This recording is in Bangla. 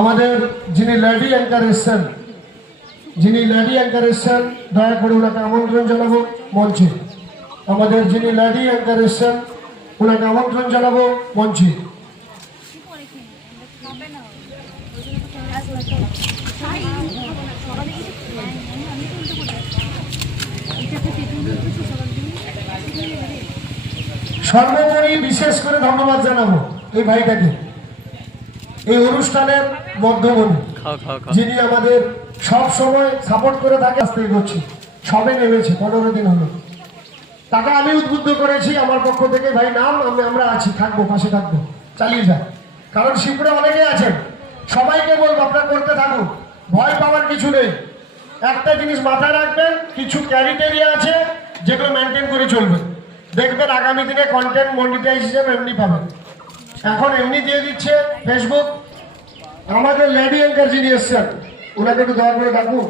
আমাদের যিনি লেডি অ্যাঙ্কার এসছেন, দয়া করে ওনাকে আমন্ত্রণ জানাবো মঞ্চে। আমাদের যিনি লেডি অ্যাঙ্কার এসছেন ওনাকে আমন্ত্রণ জানাবো মঞ্চে। সর্বোপরি বিশেষ করে ধন্যবাদ জানাবো এই ভাইটাকে, এই অনুষ্ঠানের মধ্যমণি, যিনি আমাদের সব সময় সাপোর্ট করে থাকে। আসতে করছি, সবে নেমেছে, 15 দিন হলো। তাকে আমি উদ্বুদ্ধ করেছি আমার পক্ষ থেকে, ভাই নাম, আমরা আছি, থাকবো, পাশে থাকবো, চালিয়ে যান। কারণ শিবপুরে অনেকে আছেন, সবাইকে বলবো আপনারা করতে থাকুন, ভয় পাওয়ার কিছু নেই। একটা জিনিস মাথায় রাখবেন, কিছু ক্রাইটেরিয়া আছে যেগুলো মেনটেন করে চলবেন। দেখবেন আগামী দিনে কন্টেন্ট মনিটাইজেশন এমনি পাবেন, এখন এমনি দিয়ে দিচ্ছে ফেসবুক। আমাদের লেডি অ্যাঙ্কার যিনি এসছেন ওনাকে একটু দয়া করে ডাকুন।